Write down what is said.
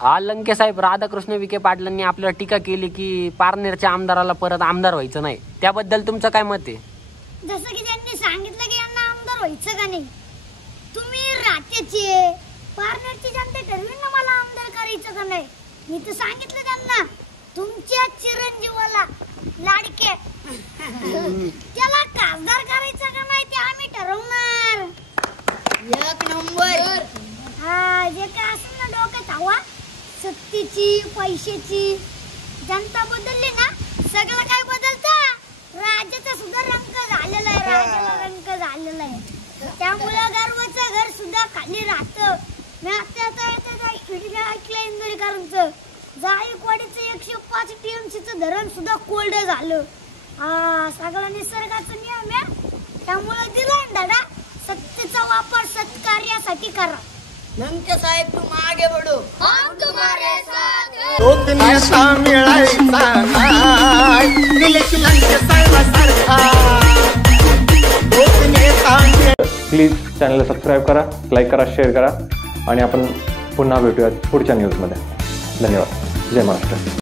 हा लंके साहेब, राधाकृष्ण विखे पाटलांनी आपल्याला टीका केली की पारनेरच्या आमदाराला परत आमदार व्हायचं नाही, त्याबद्दल तुमचं काय मत आहे? जसं की त्यांनी सांगितलं की यांना आमदार व्हायचं का नाही, तुम्ही रात्याचे पारनेरची जनता ठरवेल ना मला आमदार करायचं का नाही. मी तर सांगितलं त्यांना तुमच्या चिरंजीवाला लाडके त्याला खासदार करायचं का नाही ते आम्ही ठरवणार. एक नंबर. हा जे काय असेल ना डोक्यात हवा, सत्तेची पैशाची, जनता बदलली ना सगळं काय बदलतं. राज्याचा सुद्धा रंग झालेला आहे, राज्याला रंग झालेला आहे. त्यामुळे गर्वाचं घर सुद्धा खाली राहतं. मी आता ऐकलं इंदोरीकरांचं जायकवाडीचं 105 TMCचं धरण सुद्धा कोल्ड झालं. हा सगळं निसर्गाचा नियम आहे. त्यामुळे दिला धडा, सत्तेचा वापर सत्कार्यासाठी करा. लंके साहेब तुम आगे बढ़ो, हम तुम्हारे साथ हैं. तो नेता मिळायचा नाही, दिलेश लंके साहेबासारखा. तो नेता. प्लीज चॅनलला सबस्क्राईब करा, लाईक करा, शेअर करा आणि आपण पुन्हा भेटूयात पुढच्या न्यूजमध्ये. धन्यवाद. जय महाराष्ट्र.